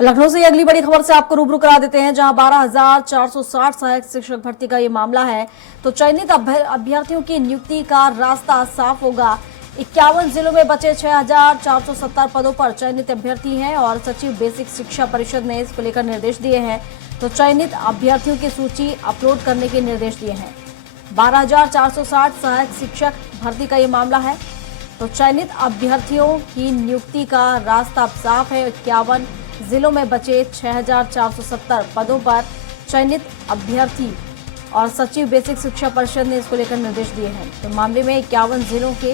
लखनऊ से अगली बड़ी खबर से आपको रूबरू करा देते हैं, जहां 12,460 सहायक शिक्षक भर्ती का ये मामला है। तो चयनित अभ्यर्थियों की नियुक्ति का रास्ता साफ होगा। 51 जिलों में बचे 6,470 पदों पर चयनित अभ्यर्थी हैं और सचिव बेसिक शिक्षा परिषद ने इसको लेकर निर्देश दिए हैं। तो चयनित अभ्यर्थियों की सूची अपलोड करने के निर्देश दिए हैं। 12,460 सहायक शिक्षक भर्ती का ये मामला है। तो चयनित अभ्यर्थियों की नियुक्ति का रास्ता अब साफ है। 51 जिलों में बचे 6,470 पदों पर चयनित अभ्यर्थी और सचिव बेसिक शिक्षा परिषद ने इसको लेकर निर्देश दिए हैं। तो मामले में 51 जिलों के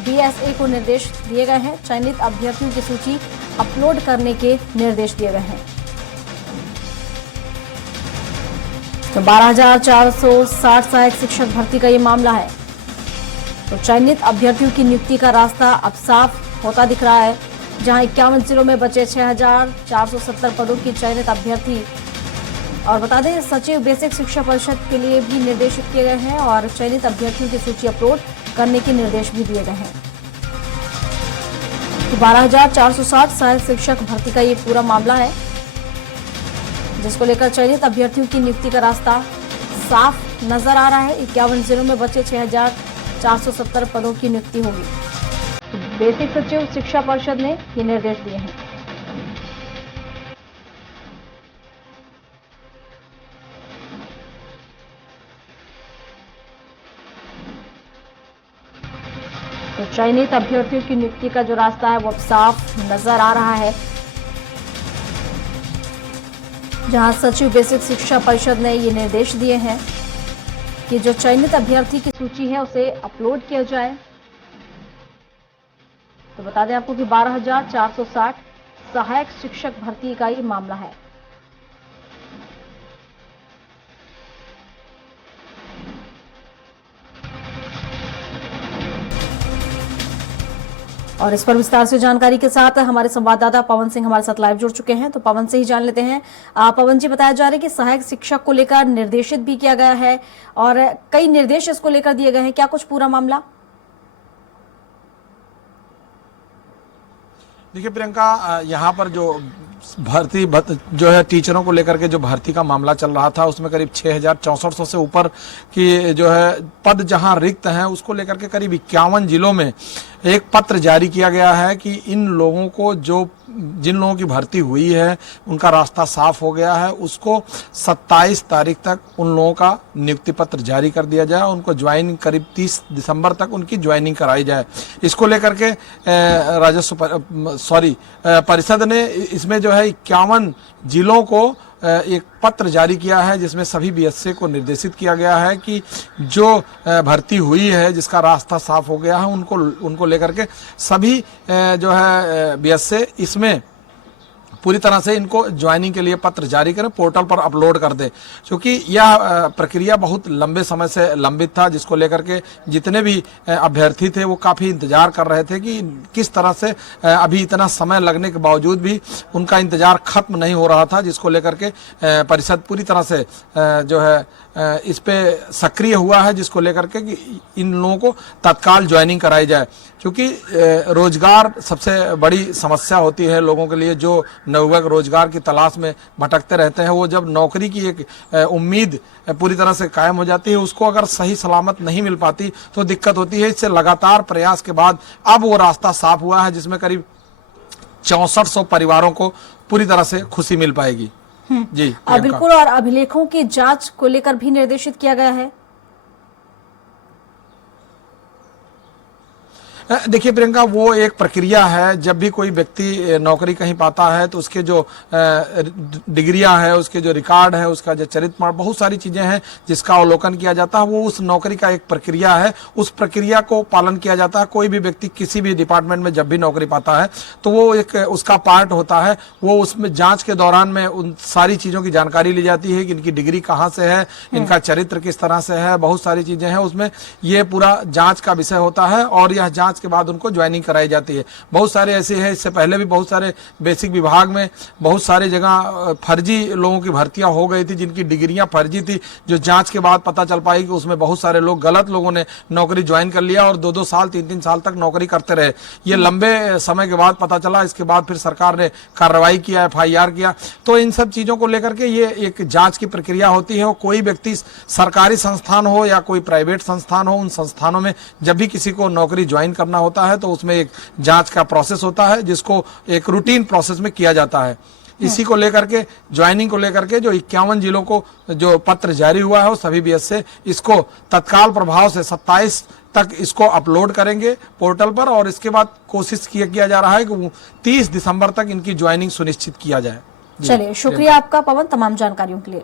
बीएसए को निर्देश दिए गए हैं। चयनित अभ्यर्थियों की सूची अपलोड करने के निर्देश दिए गए हैं। तो 12,460 सहायक शिक्षक भर्ती का ये मामला है। तो चयनित अभ्यर्थियों की नियुक्ति का रास्ता अब साफ होता दिख रहा है, जहां 51 जिलों में बचे 6,470 पदों की चयनित अभ्यर्थी और बता दें सचिव बेसिक शिक्षा परिषद के लिए भी निर्देशित किए गए हैं और चयनित अभ्यर्थियों की सूची अपलोड करने के निर्देश भी दिए गए हैं। तो 12,460 सहायक शिक्षक भर्ती का ये पूरा मामला है, जिसको लेकर चयनित अभ्यर्थियों की नियुक्ति का रास्ता साफ नजर आ रहा है। 51 जिलों में बचे 6,470 पदों की नियुक्ति होगी। तो बेसिक सचिव शिक्षा परिषद ने ये निर्देश दिए हैं। तो चयनित अभ्यर्थियों की नियुक्ति का जो रास्ता है वो अब साफ नजर आ रहा है, जहां सचिव बेसिक शिक्षा परिषद ने ये निर्देश दिए हैं कि जो चयनित अभ्यर्थी की सूची है उसे अपलोड किया जाए। तो बता दें आपको कि 12,460 सहायक शिक्षक भर्ती का ये मामला है। और इस पर विस्तार से जानकारी के साथ हमारे संवाददाता पवन सिंह हमारे साथ लाइव जुड़ चुके हैं। तो पवन से ही जान लेते हैं। पवन जी, बताया जा रहा है कि सहायक शिक्षक को लेकर निर्देशित भी किया गया है और कई निर्देश इसको लेकर दिए गए हैं, क्या कुछ पूरा मामला? देखिए प्रियंका, यहाँ पर जो भर्ती जो है टीचरों को लेकर के जो भर्ती का मामला चल रहा था, उसमें करीब 6,6400 से ऊपर की जो है पद जहां रिक्त हैं, उसको लेकर के करीब 51 जिलों में एक पत्र जारी किया गया है कि इन लोगों को जिन लोगों की भर्ती हुई है उनका रास्ता साफ हो गया है, उसको 27 तारीख तक उन लोगों का नियुक्ति पत्र जारी कर दिया जाए। उनको ज्वाइनिंग करीब 30 दिसंबर तक उनकी ज्वाइनिंग कराई जाए। इसको लेकर के परिषद ने इसमें जो है 51 जिलों को एक पत्र जारी किया है, जिसमें सभी बीएसए को निर्देशित किया गया है कि जो भर्ती हुई है, जिसका रास्ता साफ हो गया है, उनको लेकर के सभी जो है बीएसए इसमें पूरी तरह से इनको ज्वाइनिंग के लिए पत्र जारी करें, पोर्टल पर अपलोड कर दें। क्योंकि यह प्रक्रिया बहुत लंबे समय से लंबित था, जिसको लेकर के जितने भी अभ्यर्थी थे वो काफ़ी इंतजार कर रहे थे कि किस तरह से अभी इतना समय लगने के बावजूद भी उनका इंतजार खत्म नहीं हो रहा था, जिसको लेकर के परिषद पूरी तरह से जो है इस पे सक्रिय हुआ है, जिसको लेकर के कि इन लोगों को तत्काल ज्वाइनिंग कराई जाए। क्योंकि रोजगार सबसे बड़ी समस्या होती है लोगों के लिए, जो नवयुवक रोजगार की तलाश में भटकते रहते हैं। वो जब नौकरी की एक उम्मीद पूरी तरह से कायम हो जाती है, उसको अगर सही सलामत नहीं मिल पाती तो दिक्कत होती है। इससे लगातार प्रयास के बाद अब वो रास्ता साफ हुआ है, जिसमें करीब 6400 परिवारों को पूरी तरह से खुशी मिल पाएगी। जी बिल्कुल। और अभिलेखों की जांच को लेकर भी निर्देशित किया गया है। देखिए प्रियंका, वो एक प्रक्रिया है। जब भी कोई व्यक्ति नौकरी कहीं पाता है तो उसके जो डिग्रियां है, उसके जो रिकॉर्ड है, उसका जो चरित्र, बहुत सारी चीजें हैं जिसका अवलोकन किया जाता है। वो उस नौकरी का एक प्रक्रिया है, उस प्रक्रिया को पालन किया जाता है। कोई भी व्यक्ति किसी भी डिपार्टमेंट में जब भी नौकरी पाता है तो वो एक उसका पार्ट होता है। वो उसमें जांच के दौरान में उन सारी चीजों की जानकारी ली जाती है कि इनकी डिग्री कहाँ से है, इनका चरित्र किस तरह से है, बहुत सारी चीजें हैं उसमें। ये पूरा जांच का विषय होता है और यह जांच के बाद उनको ज्वाइनिंग कराई जाती है। बहुत सारे ऐसे हैं, इससे पहले भी बहुत सारे बेसिक विभाग में बहुत सारे जगह फर्जी लोगों की भर्तियां हो गई थी, जिनकी डिग्रियां फर्जी थी, जो जांच के बाद पता चल पाई कि उसमें बहुत सारे लोग, गलत लोगों ने नौकरी ज्वाइन कर लिया और 2-2 साल 3-3 साल तक नौकरी करते रहे। ये लंबे समय के बाद पता चला। इसके बाद फिर सरकार ने कार्रवाई किया, FIR किया। तो इन सब चीजों को लेकर के ये एक जांच की प्रक्रिया होती है और कोई व्यक्ति सरकारी संस्थान हो या कोई प्राइवेट संस्थान हो, उन संस्थानों में जब भी किसी को नौकरी ज्वाइन करना होता है तो उसमें एक जांच का प्रोसेस होता है, जिसको एक रूटीन प्रोसेस में किया जाता है। इसी को लेकर के, ज्वाइनिंग को लेकर के जो 51 जिलों को जो पत्र जारी हुआ है वो सभी BS से इसको तत्काल प्रभाव से 27 तक इसको अपलोड करेंगे पोर्टल पर, और इसके बाद कोशिश किया जा रहा है कि 30 दिसंबर तक इनकी ज्वाइनिंग सुनिश्चित किया जाए। चलिए, शुक्रिया आपका पवन तमाम जानकारियों के लिए।